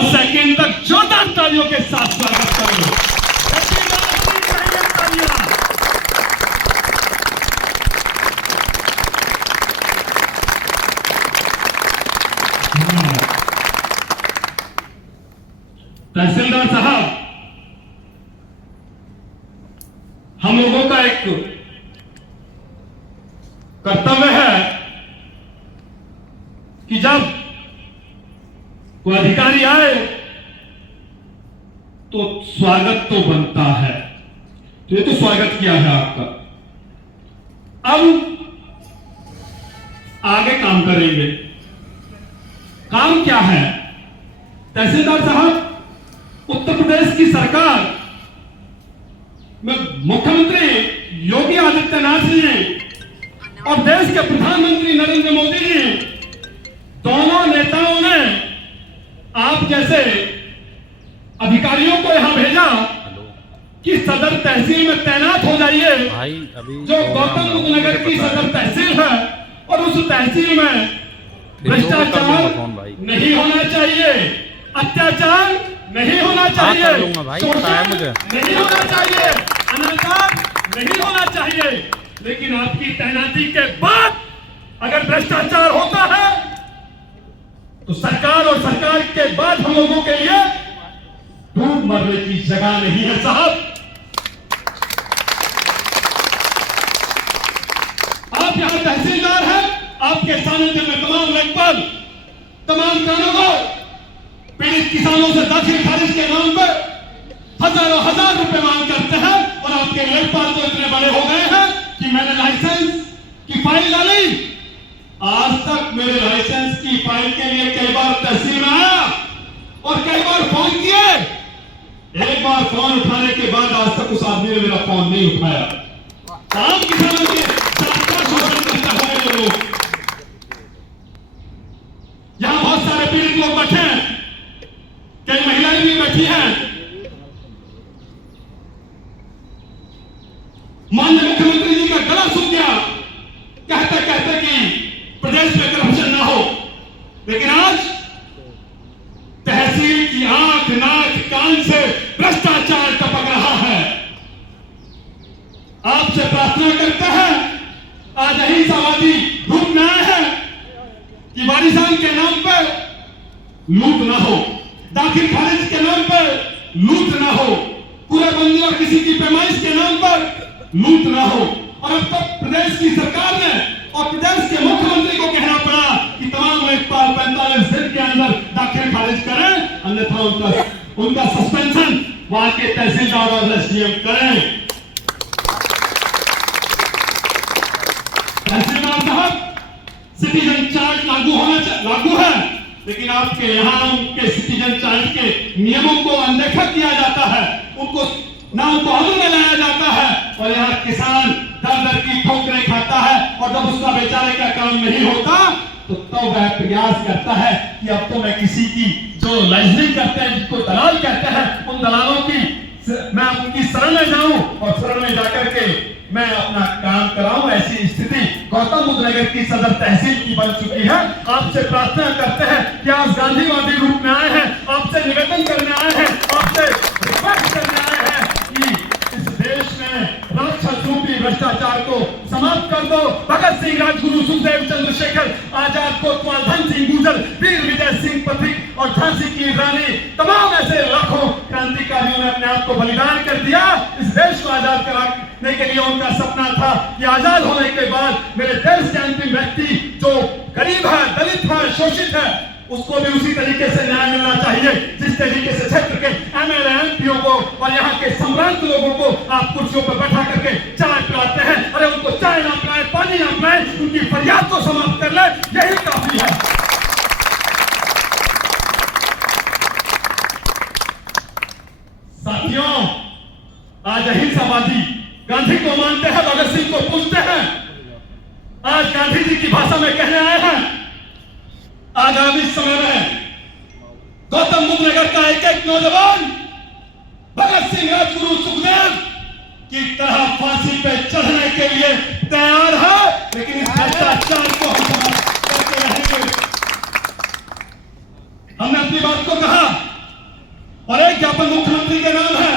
10 second तक जोरदार तालियों के साथ स्वागत करें। तहसीलदार साहब, हम लोगों का एक कर्तव्य है कि जब कोई अधिकारी आए तो स्वागत तो बनता है। तो ये तो स्वागत किया है आपका। अब आगे काम करेंगे। काम क्या है? तहसीलदार साहब, उत्तर प्रदेश की सरकार में मुख्यमंत्री योगी आदित्यनाथ जी और देश के प्रधानमंत्री नरेंद्र मोदी जी, दोनों नेताओं ने आप जैसे अधिकारियों को यहां भेजा कि सदर तहसील में तैनात हो जाइए, जो गौतम बुद्ध नगर की सदर तहसील है, और उस तहसील में भ्रष्टाचार नहीं होना चाहिए, अत्याचार नहीं होना चाहिए, शोषण नहीं होना चाहिए, अनाचार नहीं होना चाहिए। लेकिन आपकी तैनाती के बाद अगर भ्रष्टाचार होता है तो सरकार और सरकार के बाद हम लोगों के लिए डूब मरने की जगह नहीं है साहब। आप यहां तहसीलदार हैं, आपके सानिध्य में तमाम लेखपाल, तमाम कानूनगो पीड़ित किसानों से दाखिल खारिज के नाम पर हजारों हजार रुपए मांग करते हैं, और आपके लेखपाल तो इतने बड़े हो गए हैं कि मैंने लाइसेंस की फाइल डाली। आज तक मेरे लाइसेंस की फाइल के लिए कई बार तहसील में आया और कई बार फोन किए। एक बार फोन उठाने के बाद आज तक उस आदमी ने मेरा फोन नहीं उठाया। आम किसानों के शोषण करता है ये लोग। यहां बहुत सारे पीड़ित लोग बैठे हैं, कई महिलाएं भी बैठी हैं। माननीय मुख्यमंत्री जी का गला सूख गया कहते कहते कि प्रदेश में करप्शन ना हो, लेकिन आज तहसील की आंख नाक कान से भ्रष्टाचार टपक रहा है। आपसे प्रार्थना करते हैं, आज अहिंसावादी रूप में आए हैं कि वारिसान के नाम पर लूट ना हो, दाखिल खारिज के नाम पर लूट ना हो, पूरे बंदी और किसी की पैमाइश के नाम पर लूट ना हो। और अब तक प्रदेश की सरकार ने और प्रदेश के मुख्यमंत्री को कहना पड़ा कि तमाम लेखपाल 45 दिन के अंदर दाखिल खारिज करें, अन्यथा उनका सस्पेंशन वहां के तहसीलदार और एसडीएम करें। तहसीलदार साहब, सिटीजन चार्ज लागू है, लेकिन आपके यहां उनके सिटीजन चार्ज के नियमों को अनदेखा किया जाता है, उनको अमल में लाया जाता है, और यहाँ किसान दर दर की ठोकरें खाता है। और जब उसका बेचारे का काम नहीं होता तो वह प्रयास करता है कि अब तो मैं किसी की जो लाइजनिंग करते हैं, जिसको दलाल कहते हैं, उन दलालों की मैं उनकी शरण में जाऊं और शरण में जाकर के मैं अपना काम कराऊं। ऐसी स्थिति गौतम बुद्ध नगर की सदर तहसील की बन चुकी है। आपसे प्रार्थना करते हैं कि आप गांधीवादी रूप में आए हैं, आपसे निवेदन करने आए हैं, आपसे रिक्वेस्ट करने आए हैं कि इस देश में राक्षस रूपी भ्रष्टाचार को समाप्त कर दो। भगत सिंह, राजगुरु, सुखदेव, चंद्रशेखर आजाद, कोतवाल, धन सिंह गुर्जर, वीर विजय सिंह पथिक और झांसी की रानी, तमाम ऐसे लाखों क्रांतिकारियों ने अपने आप को बलिदान कर दिया इस देश को आजाद कराने के लिए। उनका सपना था कि आजाद होने के बाद मेरे देश के अंतिम व्यक्ति जो गरीब है, दलित है, शोषित है, उसको भी उसी तरीके से न्याय मिलना चाहिए जिस तरीके से क्षेत्र के एमएलए, एमपीओ को और यहाँ के सम्रांत लोगों को आप कुर्सियों पर बैठा करके चाय पिलाते हैं। अरे उनको चाय ना पिलाए, पानी ना पिलाए, उनकी फरियाद को समाप्त कर ले, यही काफी है। साथियों, आज अहिंसावादी गांधी को मानते हैं, भगत सिंह को पूछते हैं, आज गांधी जी की भाषा में कहने आए हैं, आगामी समय में गौतम बुद्ध नगर का एक एक नौजवान भगत सिंह, राजगुरु, सुखदेव की तरह फांसी पे चढ़ने के लिए तैयार है, लेकिन इस भ्रष्टाचार को हम समाप्त करते रहेंगे। हमने अपनी बात को कहा ज्ञापन मुख्यमंत्री के नाम है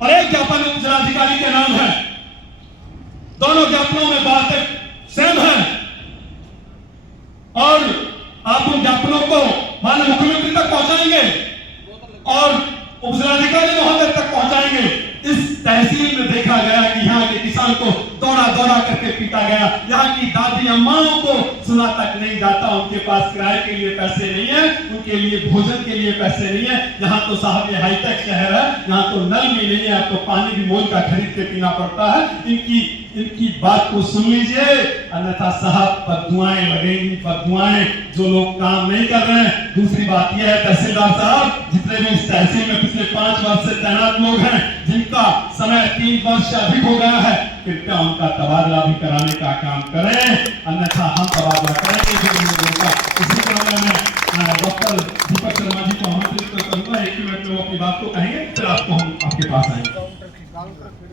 और एक ज्ञापन उप जिलाधिकारी के नाम है। दोनों ज्ञापनों में बातें सेम है और आप उन ज्ञापनों को माननीय मुख्यमंत्री तक पहुंचाएंगे और उप जिलाधिकारी महोदय तक पहुंचाएंगे। इस तहसील में देखा गया कि यहाँ के किसान को दौड़ा दौड़ा करके पीटा गया। यहाँ की दादी अम्माओं को सुना तक नहीं जाता, उनके पास किराए के लिए पैसे नहीं है, उनके लिए भोजन के लिए पैसे नहीं है। यहाँ तो साहब ये हाईटेक शहर है, यहाँ तो नल भी नहीं है, अब तो पानी भी मोल का खरीद के पीना पड़ता है। इनकी बात को सुन लीजिए, अन्यथा साहब बददुआएं लगेंगी, बददुआएं, जो लोग काम नहीं कर रहे हैं। दूसरी बात यह है तहसीलदार साहब, जितने भी इस तहसील में पिछले 5 वर्ष से तैनात लोग हैं, जिनका समय 3 वर्ष से अधिक हो गया है, कृपया उनका तबादला भी कराने का काम करें, अन्यथा हम तबादला करेंगे जो लोगों का। इसी तरह मैं डॉक्टर दीपक शर्मा जी को आमंत्रित करूंगा, 1 मिनट में वो अपनी बात को कहेंगे, फिर हम आपके पास आएंगे।